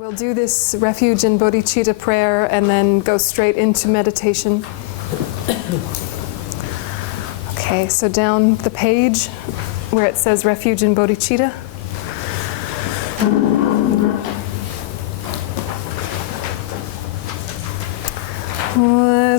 We'll do this Refuge and Bodhichitta prayer and then go straight into meditation. Okay, so down the page where it says Refuge and Bodhichitta.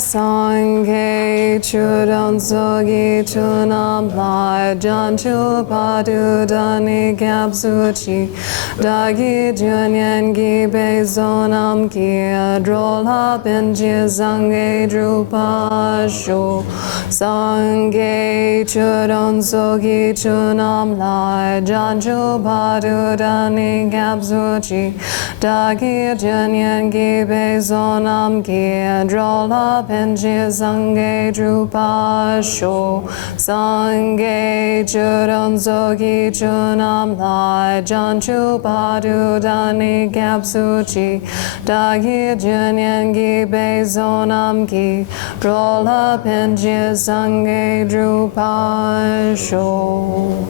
Sangye chudon sogi chunam lai jan chu padu dani gyab suchi dagi junyan gi bezonam ki drola benji sangye drupa shu sangye chudon sogi chunam lai jan chu padu dani gyab suchi dagi junyan gi bezonam ki drola Benji Sangye Drupa Sho Sangye Chudon Sogi Chunam Lai Janchu Padu Dani Gyab Suchi Dagi Junyan Gi Bezonam Ki Drola Benji Sangye Drupa Sho.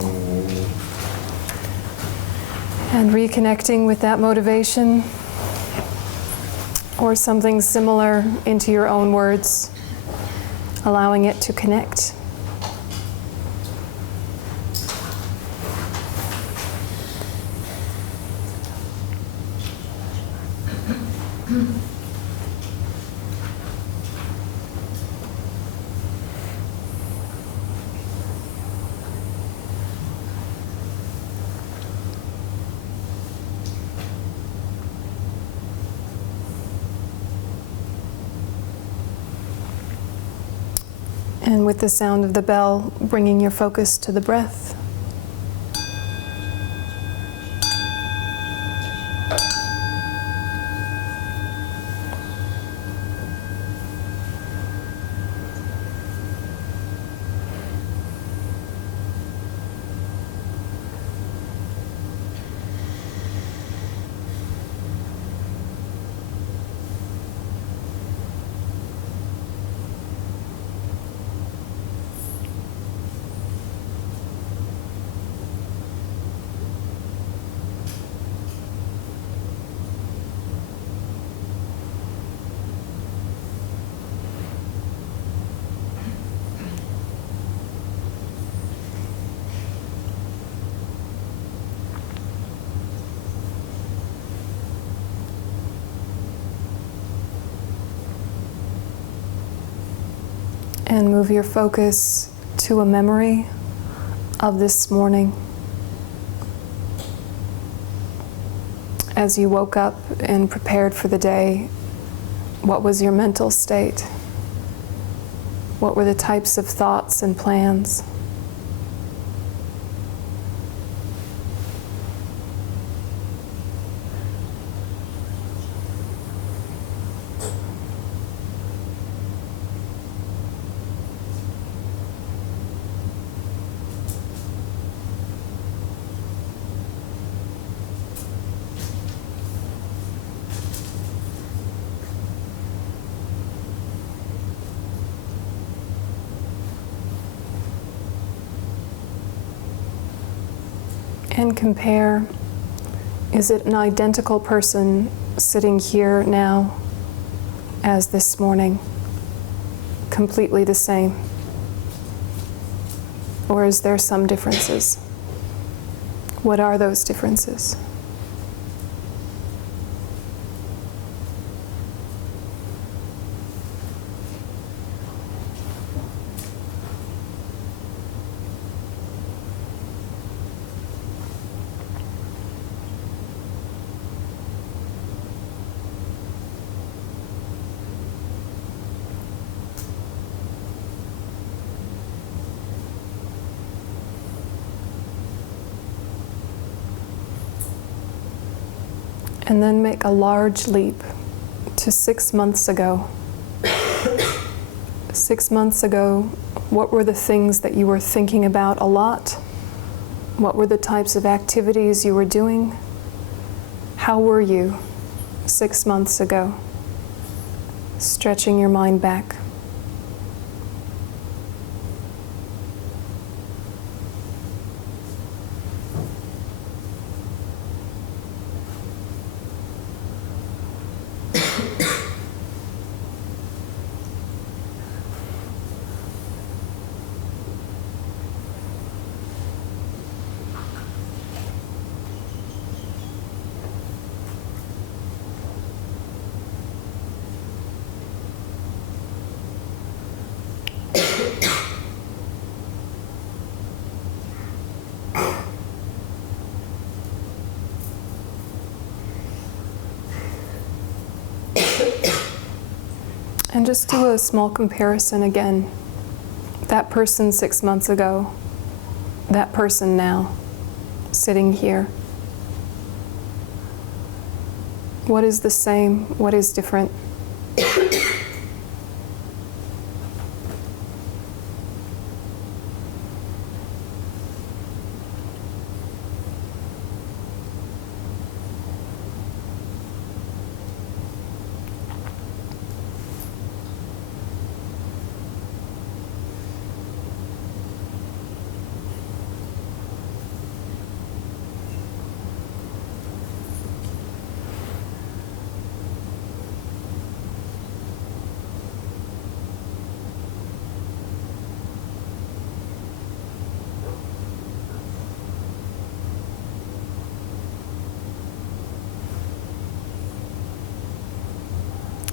And reconnecting with that motivation, or something similar into your own words, allowing it to connect. And with the sound of the bell, bringing your focus to the breath. And move your focus to a memory of this morning. As you woke up and prepared for the day, what was your mental state? What were the types of thoughts and plans? And compare, is it an identical person sitting here now as this morning? Completely the same? Or is there some differences? What are those differences? And then make a large leap to 6 months ago. 6 months ago, what were the things that you were thinking about a lot? What were the types of activities you were doing? How were you 6 months ago? Stretching your mind back. And just do a small comparison again. That person 6 months ago, that person now, sitting here. What is the same? What is different?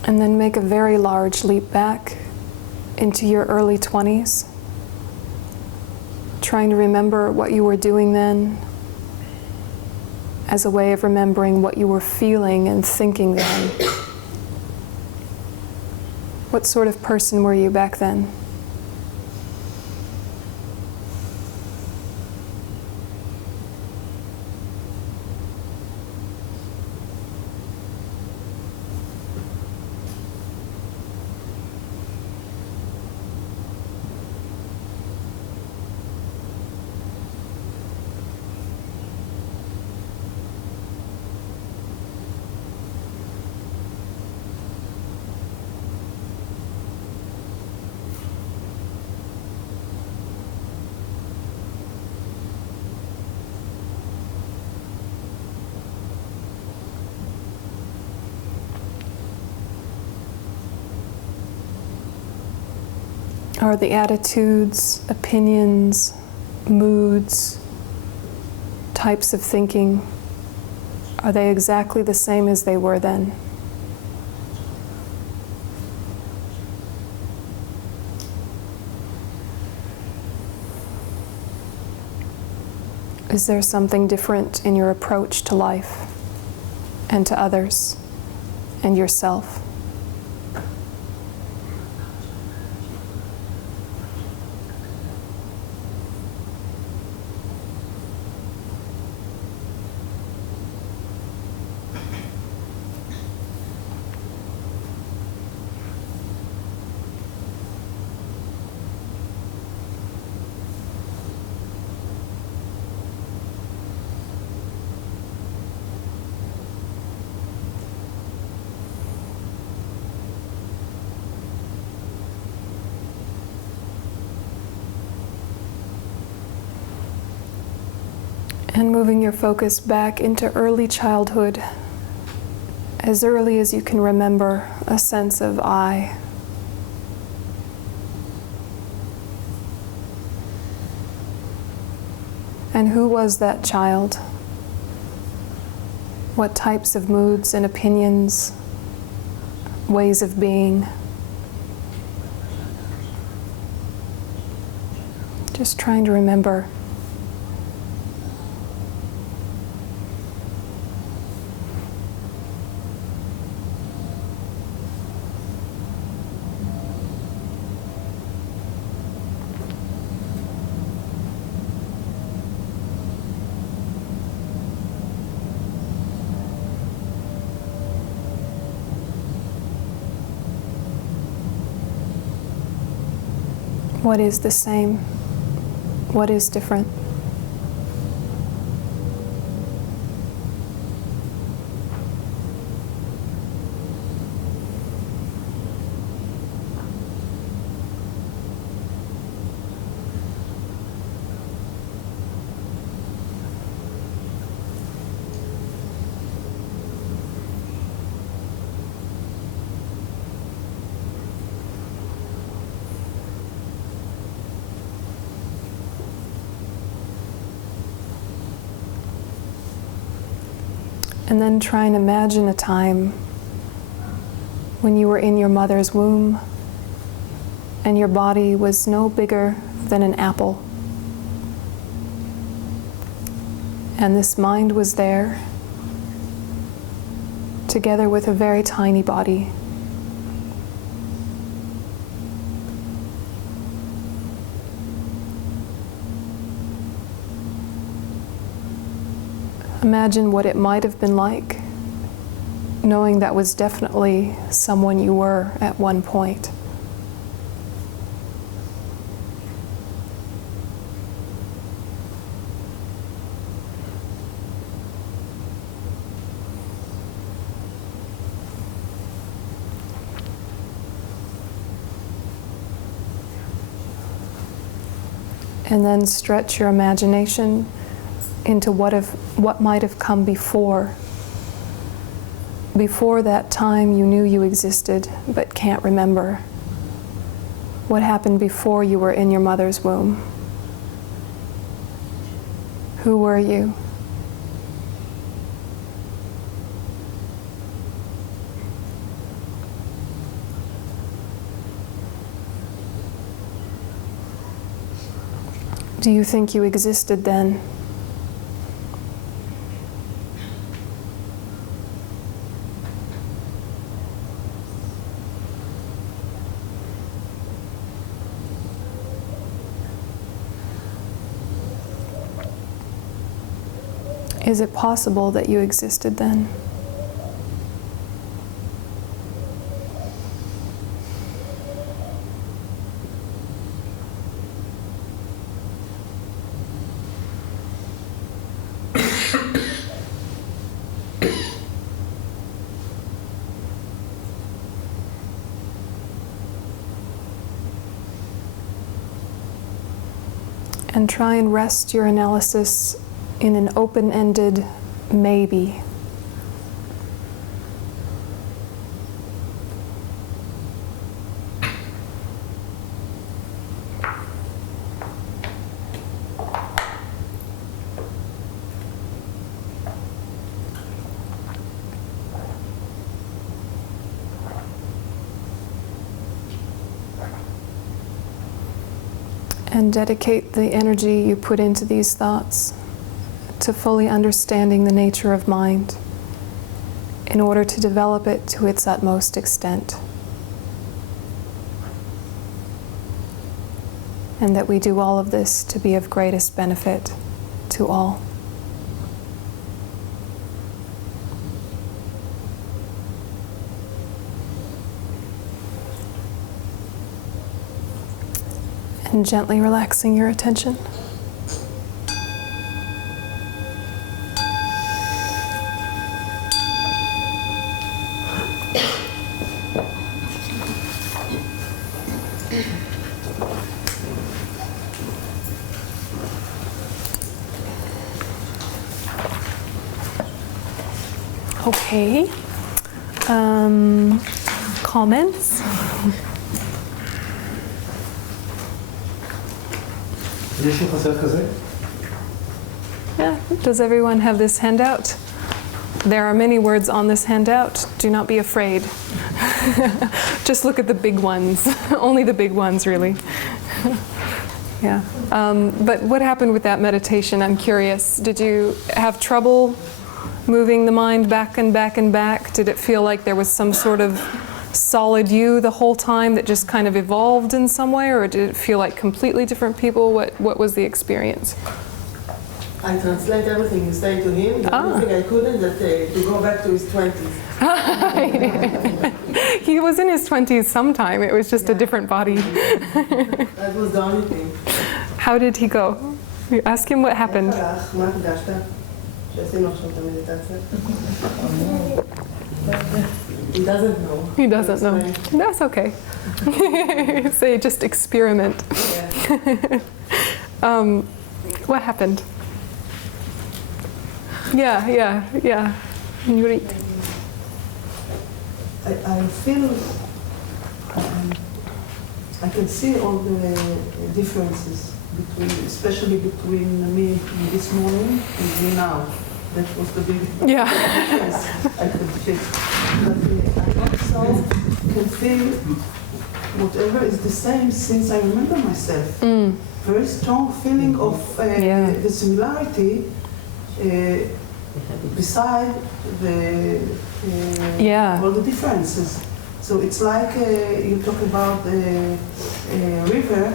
And then make a very large leap back into your early 20s, trying to remember what you were doing then as a way of remembering what you were feeling and thinking then. What sort of person were you back then? Are the attitudes, opinions, moods, types of thinking, are they exactly the same as they were then? Is there something different in your approach to life and to others and yourself? And moving your focus back into early childhood, as early as you can remember a sense of I. And who was that child? What types of moods and opinions, ways of being? Just trying to remember. What is the same? What is different? And then try and imagine a time when you were in your mother's womb and your body was no bigger than an apple. And this mind was there, together with a very tiny body. Imagine what it might have been like, knowing that was definitely someone you were at one point. And then stretch your imagination into what might have come before. Before that time you knew you existed but can't remember. What happened before you were in your mother's womb? Who were you? Do you think you existed then? Is it possible that you existed then? And try and rest your analysis in an open-ended maybe. And dedicate the energy you put into these thoughts to fully understanding the nature of mind in order to develop it to its utmost extent. And that we do all of this to be of greatest benefit to all. And gently relaxing your attention. Okay. Comments? Yeah. Does everyone have this handout? There are many words on this handout. Do not be afraid. Just look at the big ones. Only the big ones, really. Yeah. But what happened with that meditation? I'm curious. Did you have trouble moving the mind back and back and back? Did it feel like there was some sort of solid you the whole time that just kind of evolved in some way, or did it feel like completely different people? What was the experience? I translate everything you say to him. The only thing I couldn't is to go back to his 20s. He was in his 20s sometime. It was just a different body. That was the only thing. How did he go? You ask him what happened. He doesn't know. He doesn't know. That's okay. Say just experiment. Yeah. What happened? Yeah. Nurit. I feel, I can see all the differences between, especially between me this morning and me now. That was the big difference I could feel. But I also can feel whatever is the same since I remember myself. Very strong feeling of the similarity beside the all the differences. So it's like you talk about the river.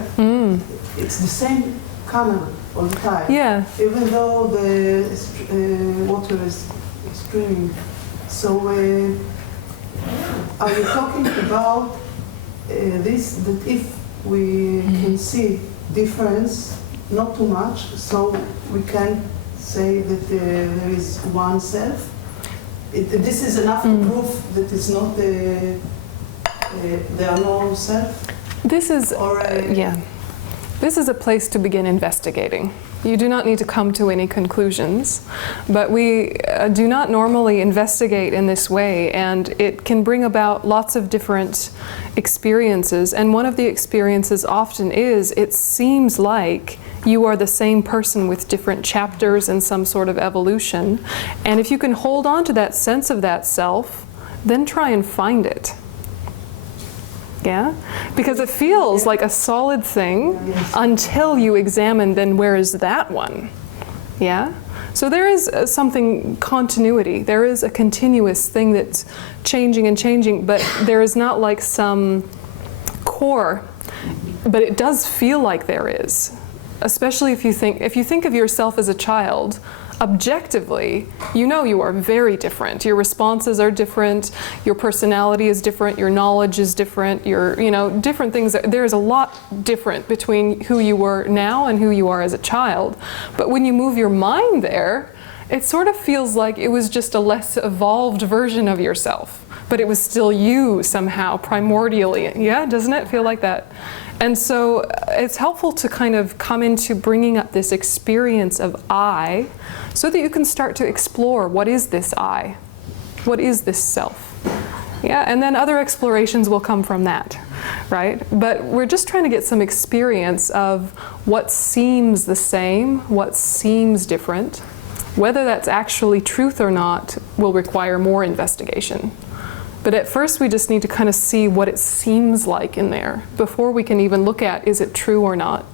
It's the same canal all the time. Yeah. Even though the water is streaming. So are you talking about this, that if we can see difference, not too much, so we can say that there is one self? This is enough to prove that it's not there are no self? This is, yeah. This is a place to begin investigating. You do not need to come to any conclusions, but we do not normally investigate in this way, and it can bring about lots of different experiences. And one of the experiences often is, it seems like you are the same person with different chapters and some sort of evolution. And if you can hold on to that sense of that self, then try and find it. Yeah? Because it feels like a solid thing until you examine, then where is that one? Yeah? So there is something, continuity. There is a continuous thing that's changing and changing, but there is not like some core, but it does feel like there is. Especially if you think of yourself as a child, objectively, you know you are very different. Your responses are different, your personality is different, your knowledge is different, your, different things. There's a lot different between who you were now and who you are as a child. But when you move your mind there, it sort of feels like it was just a less evolved version of yourself, but it was still you somehow, primordially. Yeah, doesn't it feel like that? And so it's helpful to kind of come into bringing up this experience of I, so that you can start to explore, what is this I? What is this self? Yeah, and then other explorations will come from that, right? But we're just trying to get some experience of what seems the same, what seems different. Whether that's actually truth or not will require more investigation. But at first we just need to kind of see what it seems like in there before we can even look at, is it true or not?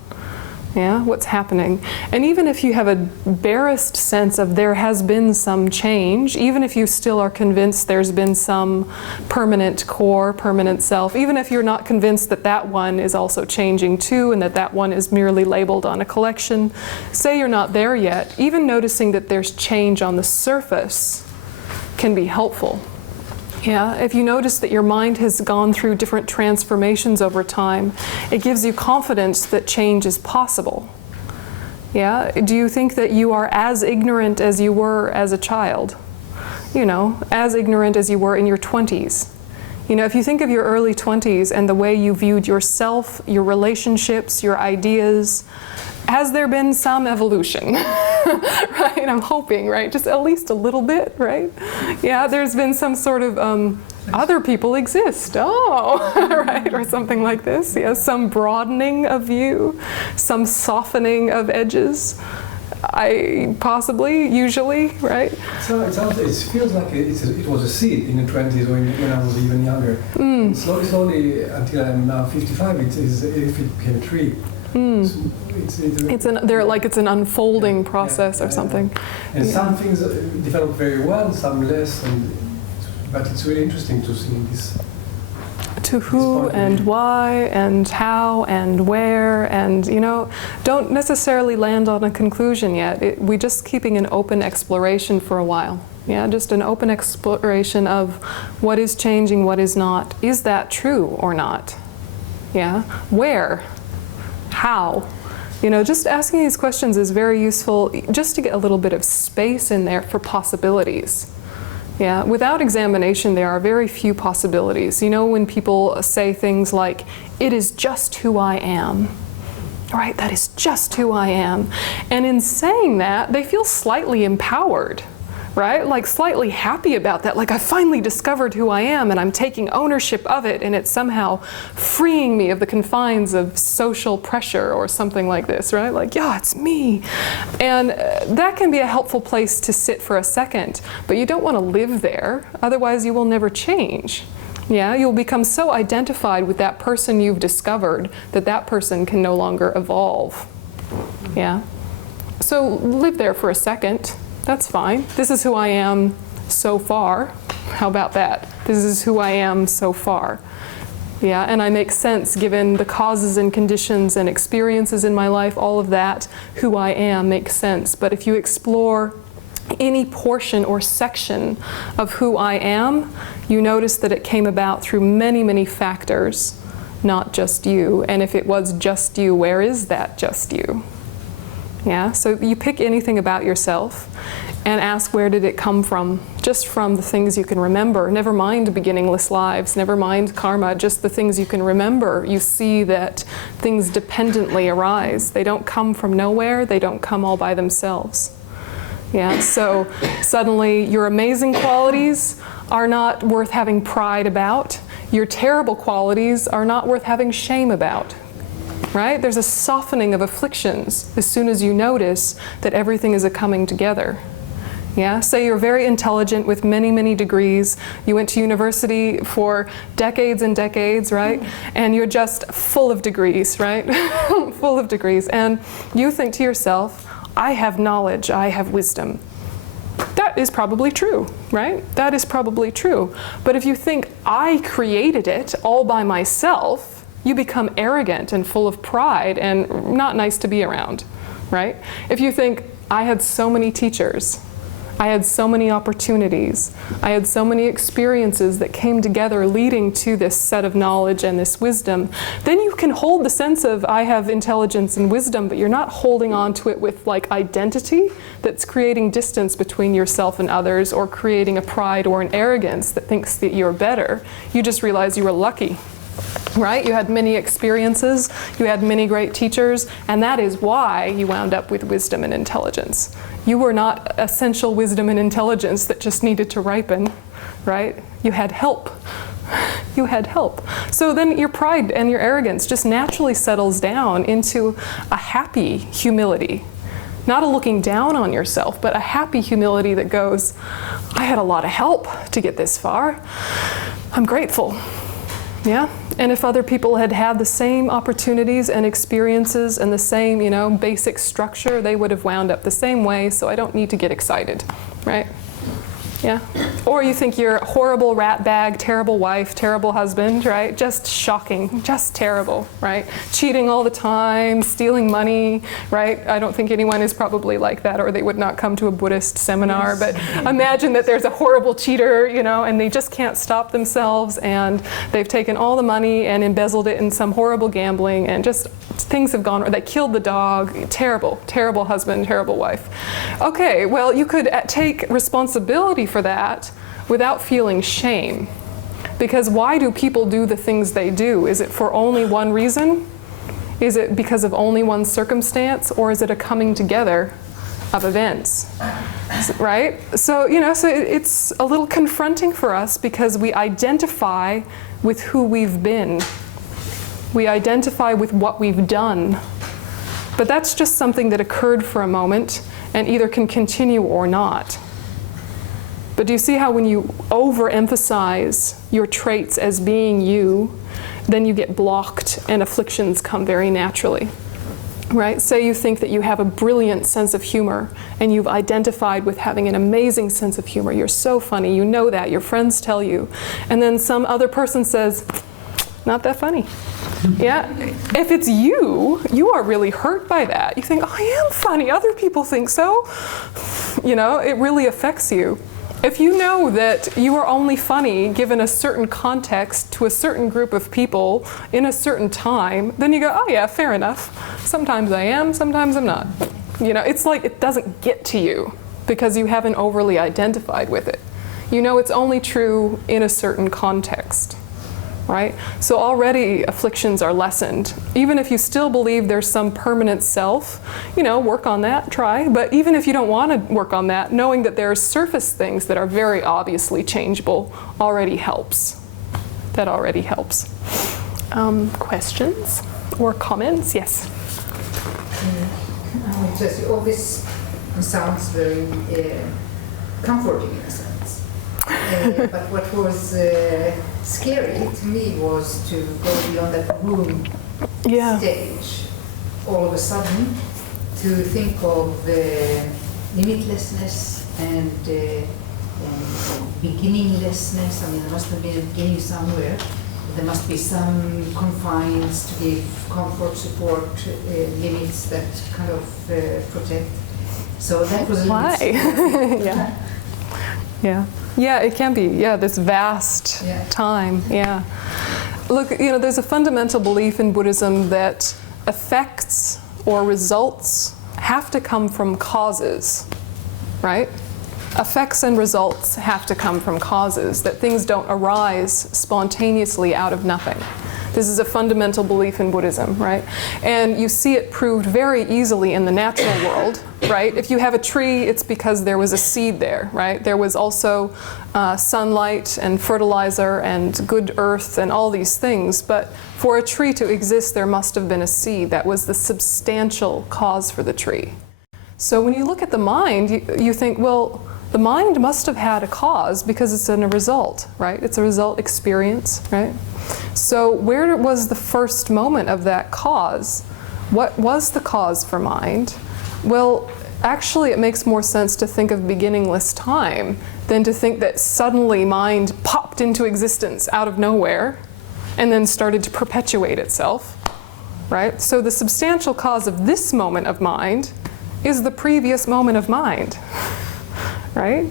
Yeah, what's happening? And even if you have a barest sense of there has been some change, even if you still are convinced there's been some permanent core, permanent self, even if you're not convinced that that one is also changing too and that that one is merely labeled on a collection, say you're not there yet, even noticing that there's change on the surface can be helpful. Yeah, if you notice that your mind has gone through different transformations over time, it gives you confidence that change is possible. Yeah, do you think that you are as ignorant as you were as a child? As ignorant as you were in your 20s. If you think of your early 20s and the way you viewed yourself, your relationships, your ideas, has there been some evolution? Right? I'm hoping, right? Just at least a little bit, right? Yeah, there's been some sort of other people exist. Oh, right? Or something like this. Yeah, some broadening of view, some softening of edges. Usually, right? So it feels like it was a seed in the 20s when I was even younger. Slowly, until I'm now 55, it became a tree. It's an unfolding process or something. And some things develop very well, some less, but it's really interesting to see this. To who and why and how and where, and don't necessarily land on a conclusion yet. We're just keeping an open exploration for a while. Yeah, just an open exploration of what is changing, what is not. Is that true or not? Yeah, where? How? Just asking these questions is very useful just to get a little bit of space in there for possibilities. Yeah, without examination there are very few possibilities. When people say things like, it is just who I am, right? That is just who I am. And in saying that, they feel slightly empowered, right? Like slightly happy about that. Like I finally discovered who I am and I'm taking ownership of it and it's somehow freeing me of the confines of social pressure or something like this, right? Like, yeah, it's me. And that can be a helpful place to sit for a second, but you don't want to live there. Otherwise you will never change. Yeah, you'll become so identified with that person you've discovered that that person can no longer evolve. Yeah. So live there for a second. That's fine. This is who I am so far. How about that? This is who I am so far. Yeah, and I make sense given the causes and conditions and experiences in my life, all of that, who I am makes sense. But if you explore any portion or section of who I am, you notice that it came about through many, many factors, not just you. And if it was just you, where is that just you? Yeah, so you pick anything about yourself and ask, where did it come from? Just from the things you can remember. Never mind beginningless lives, never mind karma, just the things you can remember. You see that things dependently arise. They don't come from nowhere, they don't come all by themselves. Yeah, so suddenly your amazing qualities are not worth having pride about. Your terrible qualities are not worth having shame about. Right? There's a softening of afflictions as soon as you notice that everything is a coming together. Yeah? Say you're very intelligent with many, many degrees. You went to university for decades and decades, right? And you're just full of degrees, right? Full of degrees. And you think to yourself, I have knowledge, I have wisdom. That is probably true, right? That is probably true. But if you think I created it all by myself, you become arrogant and full of pride and not nice to be around, right? If you think, I had so many teachers, I had so many opportunities, I had so many experiences that came together leading to this set of knowledge and this wisdom, then you can hold the sense of, I have intelligence and wisdom, but you're not holding on to it with like identity that's creating distance between yourself and others, or creating a pride or an arrogance that thinks that you're better. You just realize you were lucky. Right? You had many experiences, you had many great teachers, and that is why you wound up with wisdom and intelligence. You were not essential wisdom and intelligence that just needed to ripen, right? You had help. You had help. So then your pride and your arrogance just naturally settles down into a happy humility. Not a looking down on yourself, but a happy humility that goes, I had a lot of help to get this far. I'm grateful. Yeah, and if other people had had the same opportunities and experiences and the same, basic structure, they would have wound up the same way, so I don't need to get excited, right? Yeah. Or you think you're a horrible rat bag, terrible wife, terrible husband, right? Just shocking, just terrible, right? Cheating all the time, stealing money, right? I don't think anyone is probably like that, or they would not come to a Buddhist seminar. Yes. But imagine that there's a horrible cheater, and they just can't stop themselves, and they've taken all the money and embezzled it in some horrible gambling, and just things have gone wrong. They killed the dog. Terrible, terrible husband, terrible wife. Okay, well, you could take responsibility for that without feeling shame. Because why do people do the things they do? Is it for only one reason? Is it because of only one circumstance? Or is it a coming together of events? Right? So, so it's a little confronting for us because we identify with who we've been. We identify with what we've done. But that's just something that occurred for a moment and either can continue or not. But do you see how when you overemphasize your traits as being you, then you get blocked and afflictions come very naturally, right? Say you think that you have a brilliant sense of humor and you've identified with having an amazing sense of humor. You're so funny, you know that, your friends tell you. And then some other person says, not that funny. Yeah, if it's you are really hurt by that. You think, I am funny, other people think so. It really affects you. If you know that you are only funny given a certain context to a certain group of people in a certain time, then you go, oh yeah, fair enough. Sometimes I am, sometimes I'm not. It's like it doesn't get to you because you haven't overly identified with it. It's only true in a certain context. Right? So already afflictions are lessened. Even if you still believe there's some permanent self, work on that, try. But even if you don't want to work on that, knowing that there are surface things that are very obviously changeable already helps. That already helps. Questions or comments? Yes? Just all this sounds very comforting in a sense. But what was scary to me was to go beyond that room stage. All of a sudden, to think of limitlessness and beginninglessness. I mean, there must have been a beginning somewhere. there must be some confines to give comfort, support, limits that kind of protect. So that was a Why? Yeah. Yeah. Yeah, it can be. Yeah, this vast time. Yeah. Look, you know, there's a fundamental belief in Buddhism that effects or results have to come from causes, right? Effects and results have to come from causes, that things don't arise spontaneously out of nothing. This is a fundamental belief in Buddhism, right? And you see it proved very easily in the natural world, right? If you have a tree, it's because there was a seed there, right? There was also sunlight and fertilizer and good earth and all these things. But for a tree to exist, there must have been a seed. That was the substantial cause for the tree. So when you look at the mind, you think, well, the mind must have had a cause because it's in a result, right? It's a result experience, right? So where was the first moment of that cause? What was the cause for mind? Well, actually it makes more sense to think of beginningless time than to think that suddenly mind popped into existence out of nowhere and then started to perpetuate itself, right? So the substantial cause of this moment of mind is the previous moment of mind. Right?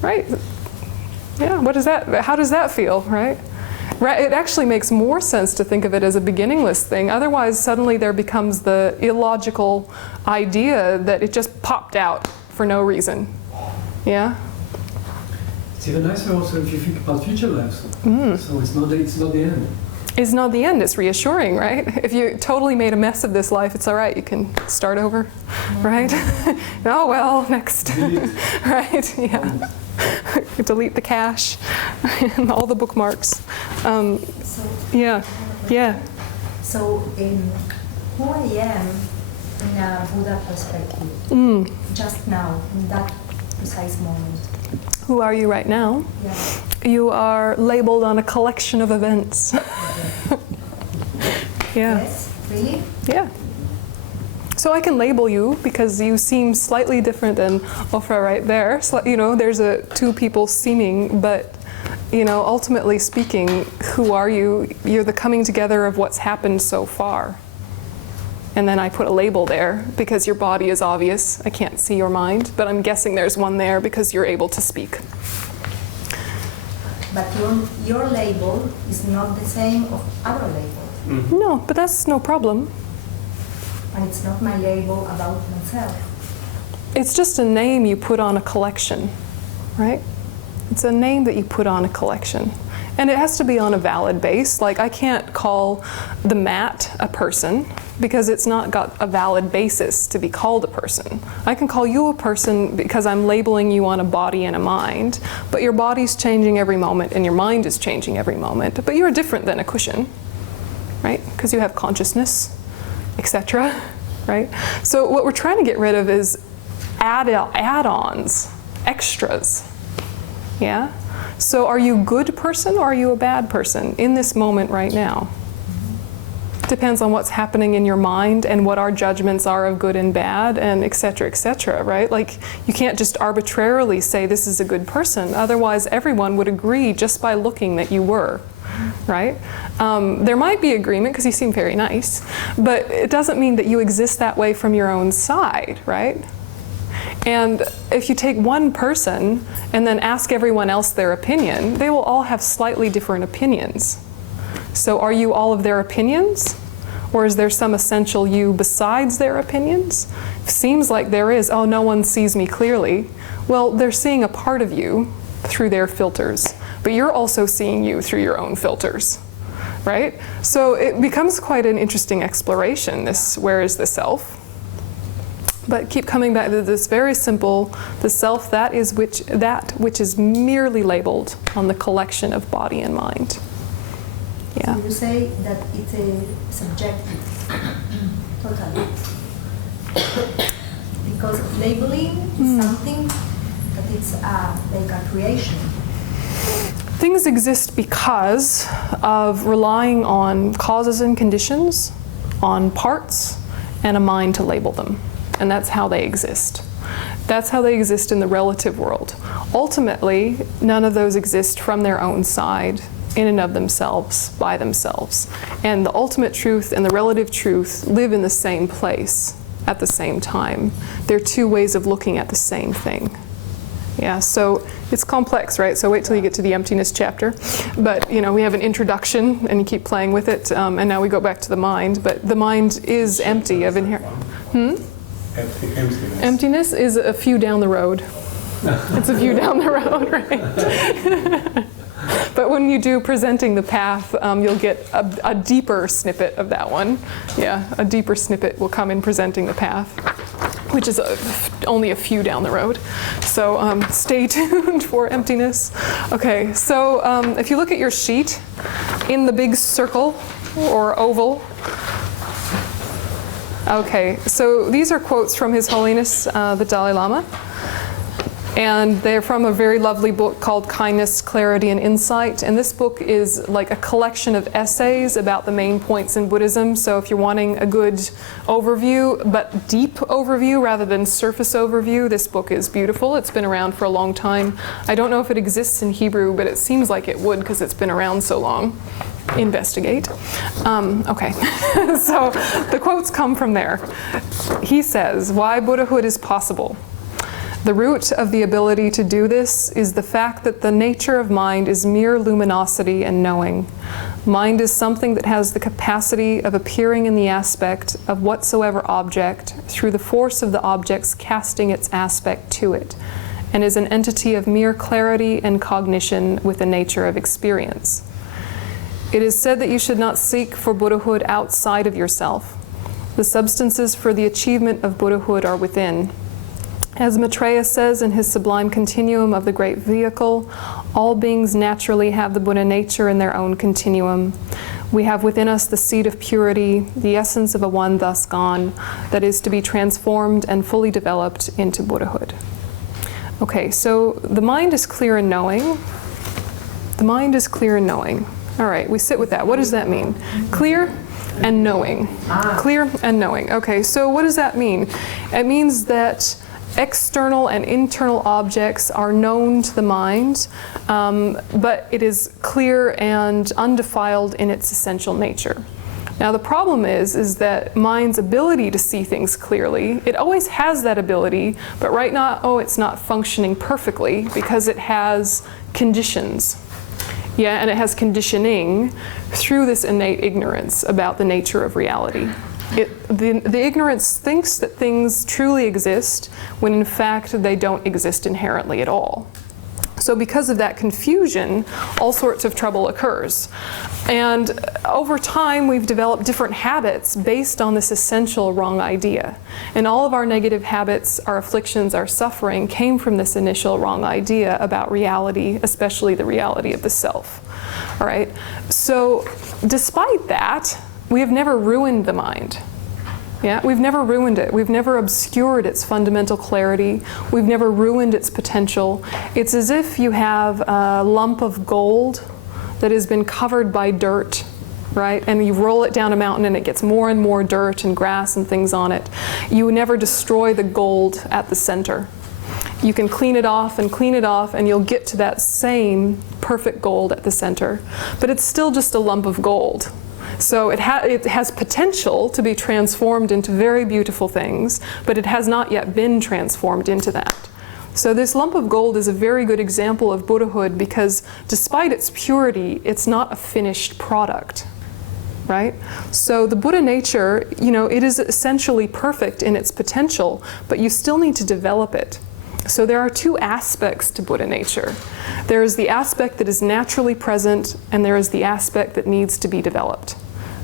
Right? Yeah, what is that? How does that feel, right? Right? It actually makes more sense to think of it as a beginningless thing. Otherwise, suddenly there becomes the illogical idea that it just popped out for no reason. Yeah? It's even nicer also if you think about future lives. So it's not the end. It's not the end, it's reassuring, right? If you totally made a mess of this life, it's all right, you can start over, right? Oh well, next, right? Yeah. Delete the cache and all the bookmarks. Yeah, yeah. So, who I am in a Buddha perspective, just now, in that precise moment. Who are you right now? Yeah. You are labeled on a collection of events. Yeah. Yes, really? Yeah. So I can label you because you seem slightly different than Ofra right there. So, you know, there's two people seeming, but you know, ultimately speaking, who are you? You're the coming together of what's happened so far. And then I put a label there because your body is obvious. I can't see your mind, but I'm guessing there's one there because you're able to speak. But your label is not the same of our label. No, but that's no problem. And it's not my label about myself. It's just a name you put on a collection, right? It's a name that you put on a collection. And it has to be on a valid base. Like, I can't call the mat a person because it's not got a valid basis to be called a person. I can call you a person because I'm labeling you on a body and a mind, but your body's changing every moment and your mind is changing every moment. But you're different than a cushion, right? Because you have consciousness, etc., right? So what we're trying to get rid of is add-ons, extras, yeah? So are you a good person or are you a bad person in this moment right now? Depends on what's happening in your mind and what our judgments are of good and bad and et cetera, right? Like, you can't just arbitrarily say this is a good person. Otherwise, everyone would agree just by looking that you were, right? There might be agreement because you seem very nice, but it doesn't mean that you exist that way from your own side, right? And if you take one person and then ask everyone else their opinion, they will all have slightly different opinions. So are you all of their opinions? Or is there some essential you besides their opinions? It seems like there is. Oh, no one sees me clearly. Well, they're seeing a part of you through their filters, but you're also seeing you through your own filters, right? So it becomes quite an interesting exploration, this where is the self? But keep coming back to this very simple, the self, that which is merely labeled on the collection of body and mind. Yeah. So you say that it's a subjective, totally. Because labeling is something that it's like a creation. Things exist because of relying on causes and conditions, on parts, and a mind to label them. And that's how they exist. That's how they exist in the relative world. Ultimately, none of those exist from their own side, in and of themselves, by themselves. And the ultimate truth and the relative truth live in the same place at the same time. They're two ways of looking at the same thing. Yeah, so it's complex, right? So wait till you get to the emptiness chapter. But, you know, we have an introduction, and you keep playing with it, and now we go back to the mind. But the mind is empty of inherent... Emptiness is a few down the road. It's a few down the road, right? But when you do presenting the path, you'll get a deeper snippet of that one. Yeah, a deeper snippet will come in presenting the path, which is only a few down the road. So stay tuned for emptiness. Okay, so if you look at your sheet, in the big circle or oval, okay, so these are quotes from His Holiness the Dalai Lama. And they're from a very lovely book called Kindness, Clarity, and Insight. And this book is like a collection of essays about the main points in Buddhism. So if you're wanting a good overview, but deep overview rather than surface overview, this book is beautiful. It's been around for a long time. I don't know if it exists in Hebrew, but it seems like it would because it's been around so long. Investigate. Okay, so the quotes come from there. He says, why Buddhahood is possible. The root of the ability to do this is the fact that the nature of mind is mere luminosity and knowing. Mind is something that has the capacity of appearing in the aspect of whatsoever object through the force of the object's casting its aspect to it, and is an entity of mere clarity and cognition with the nature of experience. It is said that you should not seek for Buddhahood outside of yourself. The substances for the achievement of Buddhahood are within. As Maitreya says in his sublime continuum of the great vehicle, all beings naturally have the Buddha nature in their own continuum. We have within us the seed of purity, the essence of a one thus gone, that is to be transformed and fully developed into Buddhahood. Okay, so the mind is clear in knowing. The mind is clear in knowing. All right, we sit with that. What does that mean? Clear and knowing. Clear and knowing. Okay, so what does that mean? It means that external and internal objects are known to the mind, but it is clear and undefiled in its essential nature. Now the problem is that mind's ability to see things clearly, it always has that ability, but right now, it's not functioning perfectly because it has conditions. Yeah, and it has conditioning through this innate ignorance about the nature of reality. The ignorance thinks that things truly exist when in fact they don't exist inherently at all. So because of that confusion, all sorts of trouble occurs. And over time, we've developed different habits based on this essential wrong idea. And all of our negative habits, our afflictions, our suffering came from this initial wrong idea about reality, especially the reality of the self. All right? So despite that, we have never ruined the mind. Yeah, we've never ruined it. We've never obscured its fundamental clarity. We've never ruined its potential. It's as if you have a lump of gold that has been covered by dirt, right? And you roll it down a mountain and it gets more and more dirt and grass and things on it. You never destroy the gold at the center. You can clean it off and you'll get to that same perfect gold at the center. But it's still just a lump of gold. So it has potential to be transformed into very beautiful things, but it has not yet been transformed into that. So this lump of gold is a very good example of Buddhahood because despite its purity, it's not a finished product, right? So the Buddha nature, it is essentially perfect in its potential, but you still need to develop it. So there are two aspects to Buddha nature. There is the aspect that is naturally present, and there is the aspect that needs to be developed.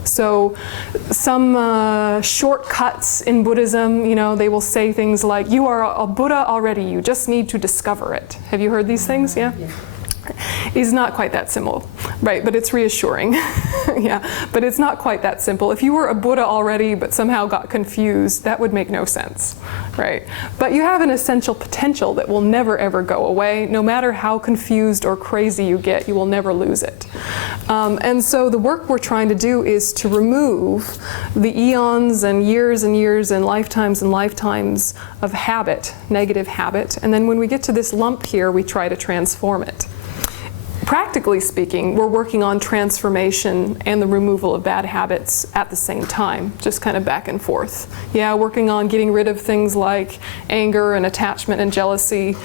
So some shortcuts in Buddhism, they will say things like, you are a Buddha already, you just need to discover it. Have you heard these things? Yeah? It's not quite that simple, right? But it's reassuring. Yeah, but it's not quite that simple. If you were a Buddha already but somehow got confused, that would make no sense. right? But you have an essential potential that will never ever go away. No matter how confused or crazy you get, you will never lose it. And so the work we're trying to do is to remove the eons and years and lifetimes of habit, negative habit. And then when we get to this lump here, we try to transform it. Practically speaking, we're working on transformation and the removal of bad habits at the same time, just kind of back and forth. Yeah, working on getting rid of things like anger and attachment and jealousy,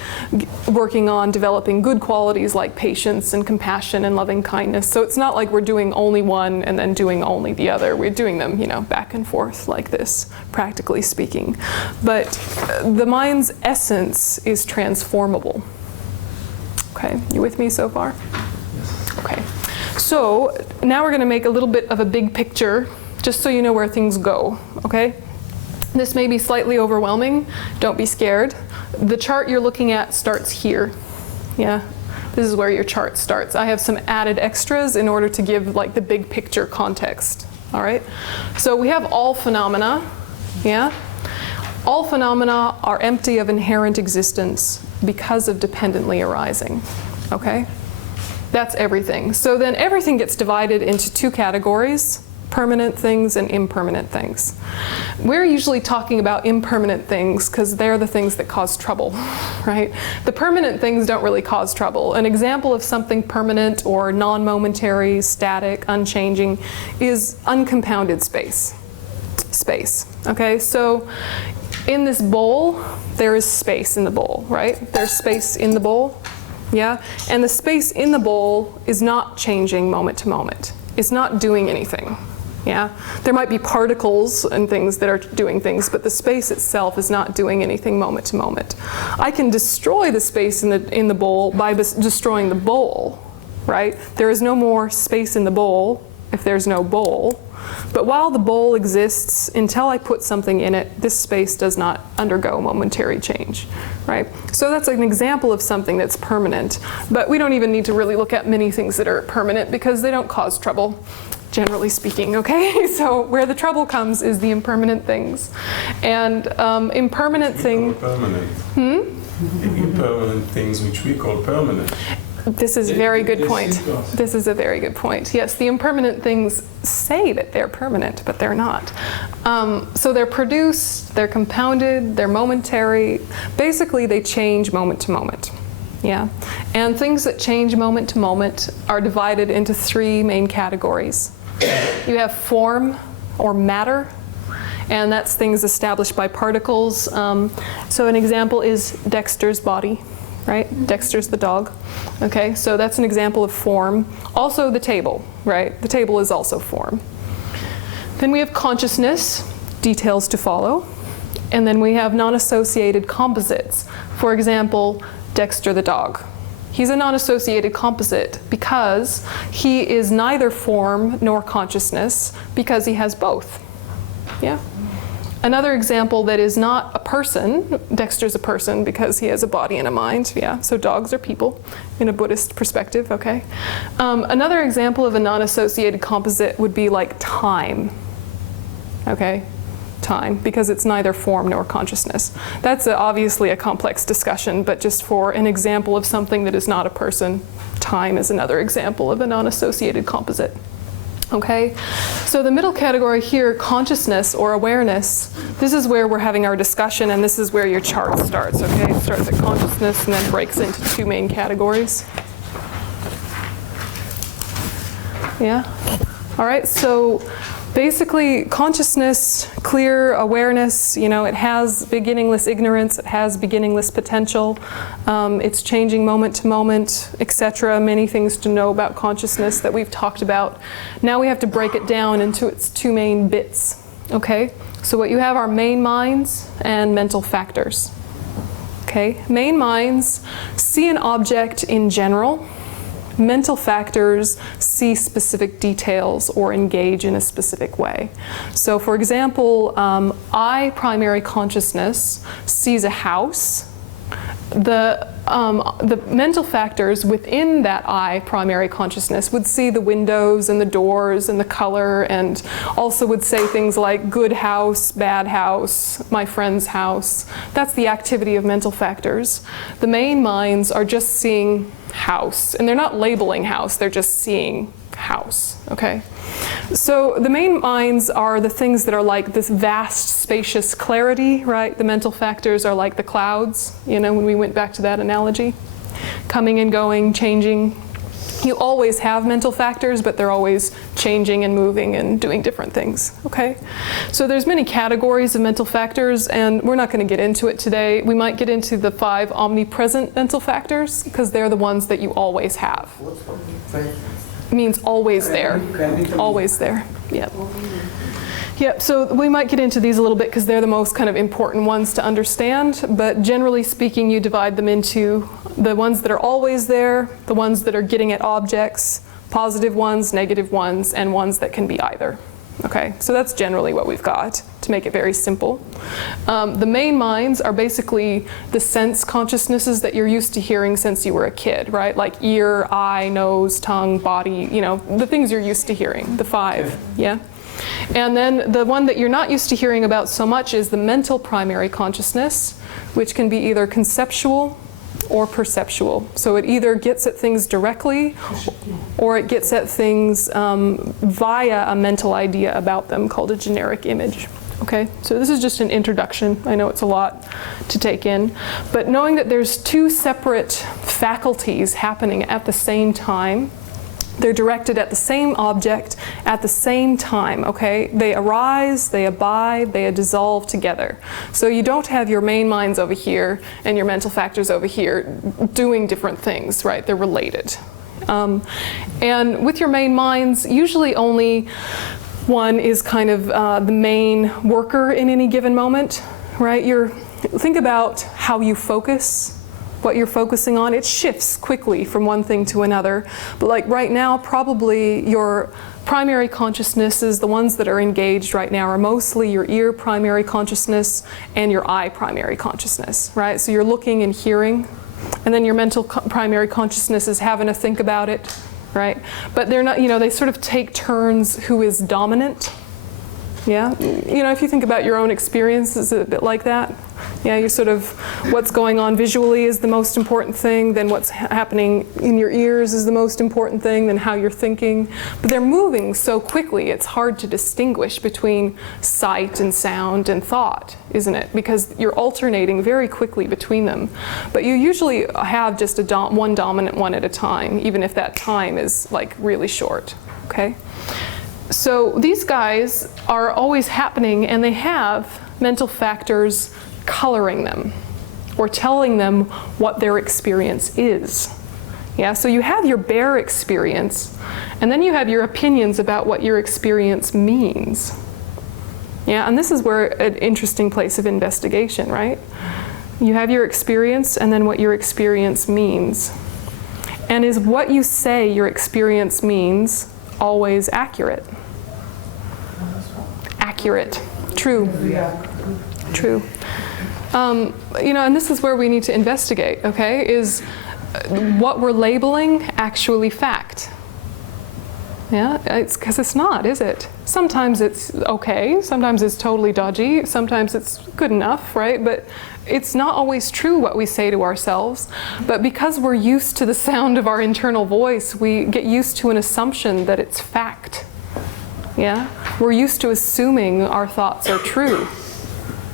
working on developing good qualities like patience and compassion and loving kindness. So it's not like we're doing only one and then doing only the other. We're doing them, back and forth like this, practically speaking. But the mind's essence is transformable. Okay, you with me so far? Yes. Okay, so now we're going to make a little bit of a big picture, just so you know where things go, okay? This may be slightly overwhelming. Don't be scared. The chart you're looking at starts here. Yeah, this is where your chart starts. I have some added extras in order to give like the big picture context, all right? So we have all phenomena, yeah? All phenomena are empty of inherent existence because of dependently arising, okay? That's everything. So then everything gets divided into two categories, permanent things and impermanent things. We're usually talking about impermanent things because they're the things that cause trouble, right? The permanent things don't really cause trouble. An example of something permanent or non-momentary, static, unchanging is uncompounded space. Okay? So in this bowl, there is space in the bowl, right? There's space in the bowl, yeah? And the space in the bowl is not changing moment to moment. It's not doing anything, yeah? There might be particles and things that are doing things, but the space itself is not doing anything moment to moment. I can destroy the space in the bowl by destroying the bowl, right? There is no more space in the bowl if there's no bowl. But while the bowl exists, until I put something in it, this space does not undergo momentary change, right? So that's an example of something that's permanent. But we don't even need to really look at many things that are permanent because they don't cause trouble, generally speaking, okay? So where the trouble comes is the impermanent things. And impermanent things... Impermanent things which we call permanent. This is a very good point. This is a very good point. Yes, the impermanent things say that they're permanent, but they're not. So they're produced, they're compounded, they're momentary. Basically, they change moment to moment. Yeah. And things that change moment to moment are divided into three main categories. You have form or matter, and that's things established by particles. So an example is Dexter's body. Right? Dexter's the dog. Okay, so that's an example of form. Also the table, right? The table is also form. Then we have consciousness, details to follow. And then we have non-associated composites. For example, Dexter the dog. He's a non-associated composite because he is neither form nor consciousness because he has both. Yeah? Another example that is not a person, Dexter's a person because he has a body and a mind, yeah, so dogs are people in a Buddhist perspective, okay. Another example of a non-associated composite would be like time, okay, time, because it's neither form nor consciousness. That's obviously a complex discussion, but just for an example of something that is not a person, time is another example of a non-associated composite. Okay, so the middle category here, consciousness or awareness, this is where we're having our discussion and this is where your chart starts, okay? It starts at consciousness and then breaks into two main categories. Yeah? All right, so basically consciousness, clear awareness, it has beginningless ignorance, it has beginningless potential, it's changing moment to moment, etc. Many things to know about consciousness that we've talked about. Now we have to break it down into its two main bits, okay? So what you have are main minds and mental factors, okay? Main minds see an object in general. Mental factors see specific details or engage in a specific way. So for example, I, primary consciousness, sees a house. The the mental factors within that I primary consciousness would see the windows and the doors and the color, and also would say things like good house, bad house, my friend's house. That's the activity of mental factors. The main minds are just seeing house, and they're not labeling house, they're just seeing house, okay? So the main minds are the things that are like this vast, spacious clarity, right? The mental factors are like the clouds, you know, when we went back to that analogy. Coming and going, changing. You always have mental factors, but they're always changing and moving and doing different things, okay? So there's many categories of mental factors, and we're not going to get into it today. We might get into the 5 omnipresent mental factors, because they're the ones that you always have. What's omnipresent? Means always there. Always there. Yep. Yep, so we might get into these a little bit because they're the most kind of important ones to understand, but generally speaking, you divide them into the ones that are always there, the ones that are getting at objects, positive ones, negative ones, and ones that can be either. Okay, so that's generally what we've got, to make it very simple. The main minds are basically the sense consciousnesses that you're used to hearing since you were a kid, right? Like ear, eye, nose, tongue, body, you know, the things you're used to hearing, the 5, yeah? And then the one that you're not used to hearing about so much is the mental primary consciousness, which can be either conceptual or perceptual. So it either gets at things directly or it gets at things via a mental idea about them called a generic image. Okay, so this is just an introduction. I know it's a lot to take in, but knowing that there's 2 separate faculties happening at the same time, they're directed at the same object at the same time, okay? They arise, they abide, they dissolve together. So you don't have your main minds over here and your mental factors over here doing different things, right? They're related. And with your main minds, usually only one is kind of the main worker in any given moment, right? Think about how you focus. What you're focusing on, it shifts quickly from one thing to another. But like right now, probably your primary consciousnesses, the ones that are engaged right now, are mostly your ear primary consciousness and your eye primary consciousness, right? So you're looking and hearing, and then your mental primary consciousness is having to think about it, right? But they're not, you know, they sort of take turns who is dominant. Yeah, you know, if you think about your own experience, is it a bit like that? Yeah, you're sort of, what's going on visually is the most important thing, then what's happening in your ears is the most important thing, then how you're thinking. But they're moving so quickly, it's hard to distinguish between sight and sound and thought, isn't it? Because you're alternating very quickly between them. But you usually have just one dominant one at a time, even if that time is like really short, okay? So these guys are always happening, and they have mental factors coloring them or telling them what their experience is. Yeah, so you have your bare experience, and then you have your opinions about what your experience means. Yeah, and this is where an interesting place of investigation, right? You have your experience and then what your experience means. And is what you say your experience means always accurate? Accurate. True. True. You know, and this is where we need to investigate, okay? Is what we're labeling actually fact? Yeah, it's because it's not, is it? Sometimes it's okay, sometimes it's totally dodgy, sometimes it's good enough, right? But it's not always true what we say to ourselves. But because we're used to the sound of our internal voice, we get used to an assumption that it's fact. Yeah? We're used to assuming our thoughts are true.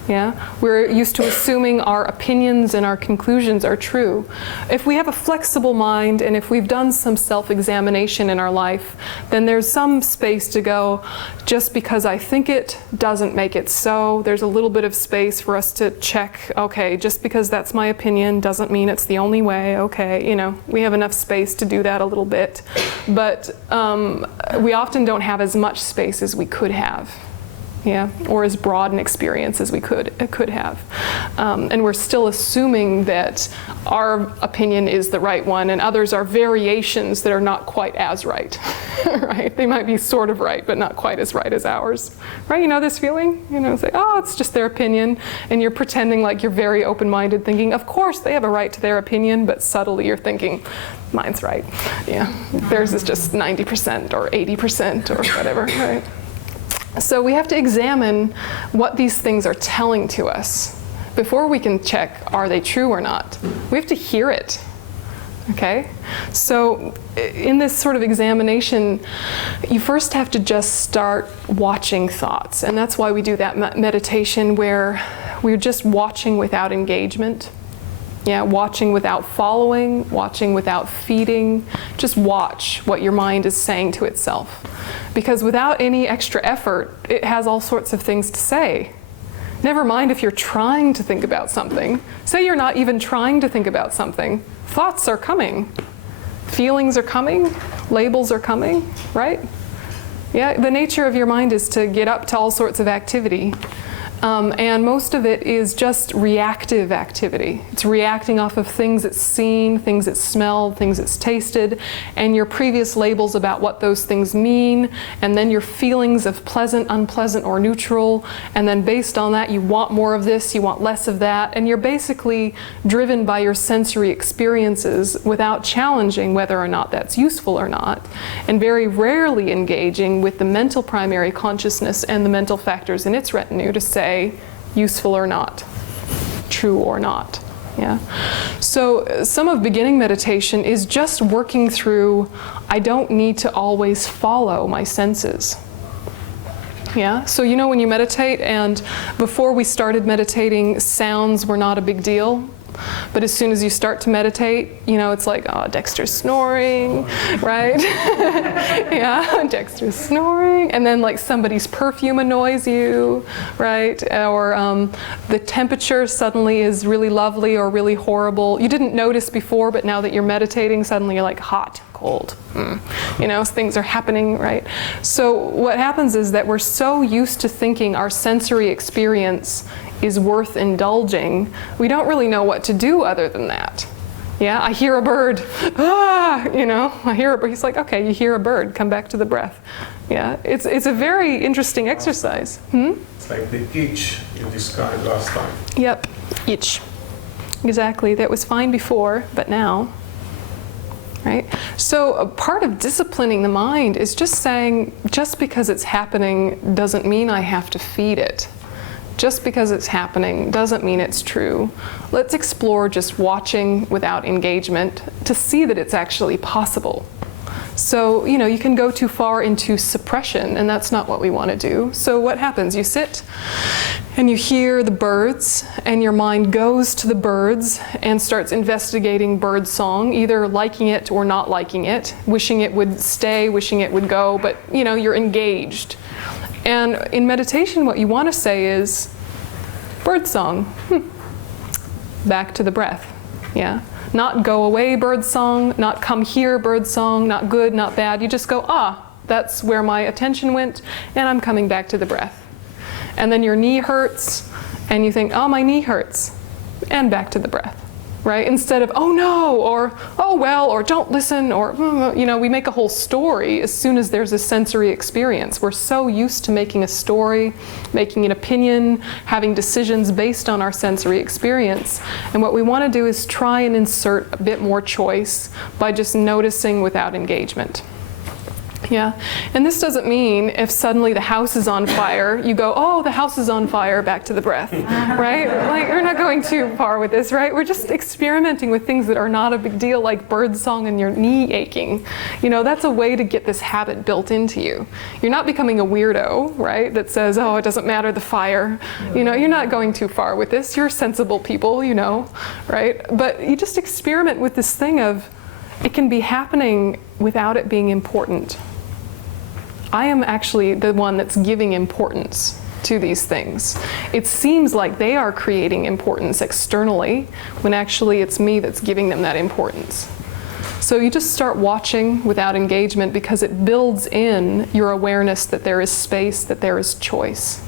Yeah? We're used to assuming our opinions and our conclusions are true. If we have a flexible mind and if we've done some self-examination in our life, then there's some space to go, just because I think it doesn't make it so. There's a little bit of space for us to check, okay, just because that's my opinion doesn't mean it's the only way, okay, you know, we have enough space to do that a little bit. But we often don't have as much space as we could have. yeah, or as broad an experience as we could have. And we're still assuming that our opinion is the right one and others are variations that are not quite as right, right? They might be sort of right, but not quite as right as ours, right? You know this feeling? You know, it's like, oh, it's just their opinion, and you're pretending like you're very open-minded, thinking, of course they have a right to their opinion, but subtly you're thinking, mine's right, yeah. Theirs is just 90% or 80% or whatever, right? So we have to examine what these things are telling to us before we can check, are they true or not? We have to hear it, okay? So in this sort of examination, you first have to just start watching thoughts. And that's why we do that meditation where we're just watching without engagement. Yeah, watching without following, watching without feeding. Just watch what your mind is saying to itself. Because without any extra effort, it has all sorts of things to say. Never mind if you're trying to think about something. Say you're not even trying to think about something. Thoughts are coming. Feelings are coming. Labels are coming, right? Yeah, the nature of your mind is to get up to all sorts of activity. And most of it is just reactive activity. It's reacting off of things it's seen, things it's smelled, things it's tasted, and your previous labels about what those things mean, and then your feelings of pleasant, unpleasant, or neutral, and then based on that you want more of this, you want less of that, and you're basically driven by your sensory experiences without challenging whether or not that's useful or not, and very rarely engaging with the mental primary consciousness and the mental factors in its retinue to say, useful or not, true or not. Yeah. So some of beginning meditation is just working through, I don't need to always follow my senses. Yeah. So you know when you meditate, and before we started meditating, sounds were not a big deal. But as soon as you start to meditate, you know, it's like, oh, Dexter's snoring, right? Yeah, Dexter's snoring. And then like somebody's perfume annoys you, right? Or the temperature suddenly is really lovely or really horrible. You didn't notice before, but now that you're meditating, suddenly you're like hot, cold. You know, things are happening, right? So what happens is that we're so used to thinking our sensory experience is worth indulging, we don't really know what to do other than that. Yeah, I hear a bird, you know, I hear a bird. He's like, okay, you hear a bird, come back to the breath. Yeah, it's a very interesting exercise. It's like the itch you described last time. Yep, itch. Exactly, that was fine before, but now, right? So a part of disciplining the mind is just saying, just because it's happening doesn't mean I have to feed it. Just because it's happening doesn't mean it's true. Let's explore just watching without engagement to see that it's actually possible. So, you know, you can go too far into suppression, and that's not what we want to do. So what happens? You sit and you hear the birds, and your mind goes to the birds and starts investigating bird song, either liking it or not liking it, wishing it would stay, wishing it would go, but, you know, you're engaged. And in meditation, what you want to say is, bird song, back to the breath, yeah? Not go away bird song, not come here bird song, not good, not bad. You just go, that's where my attention went, and I'm coming back to the breath. And then your knee hurts, and you think, oh, my knee hurts, and back to the breath. Right? Instead of, oh no, or oh well, or don't listen, or, you know, we make a whole story as soon as there's a sensory experience. We're so used to making a story, making an opinion, having decisions based on our sensory experience. And what we want to do is try and insert a bit more choice by just noticing without engagement. Yeah, and this doesn't mean if suddenly the house is on fire, you go, oh, the house is on fire, back to the breath, right? Like, we're not going too far with this, right? We're just experimenting with things that are not a big deal, like bird song and your knee aching. You know, that's a way to get this habit built into you. You're not becoming a weirdo, right, that says, oh, it doesn't matter, the fire. You know, you're not going too far with this. You're sensible people, you know, right? But you just experiment with this thing of, it can be happening without it being important. I am actually the one that's giving importance to these things. It seems like they are creating importance externally, when actually it's me that's giving them that importance. So you just start watching without engagement because it builds in your awareness that there is space, that there is choice.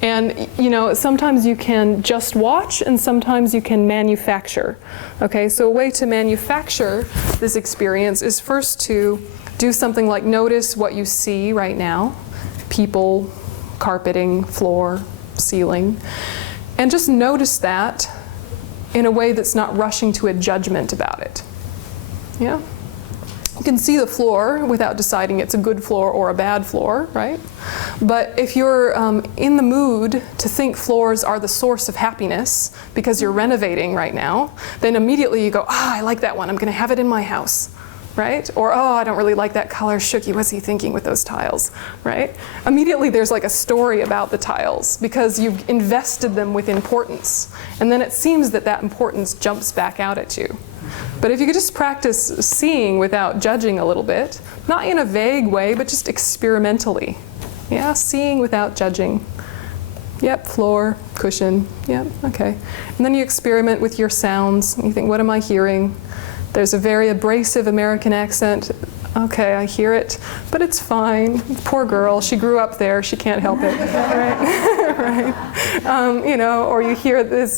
And you know, sometimes you can just watch and sometimes you can manufacture. Okay, so a way to manufacture this experience is first to do something like notice what you see right now. People, carpeting, floor, ceiling. And just notice that in a way that's not rushing to a judgment about it. Yeah? You can see the floor without deciding it's a good floor or a bad floor, right? But if you're in the mood to think floors are the source of happiness because you're renovating right now, then immediately you go, I like that one, I'm gonna have it in my house, right? Or, I don't really like that color, Shuki, what's he thinking with those tiles, right? Immediately there's like a story about the tiles because you've invested them with importance. And then it seems that that importance jumps back out at you. But if you could just practice seeing without judging a little bit, not in a vague way, but just experimentally. Yeah, seeing without judging. Yep, floor, cushion, yep, okay. And then you experiment with your sounds. You think, what am I hearing? There's a very abrasive American accent. Okay, I hear it, but it's fine. Poor girl, she grew up there, she can't help it, right? Right? You know, or you hear this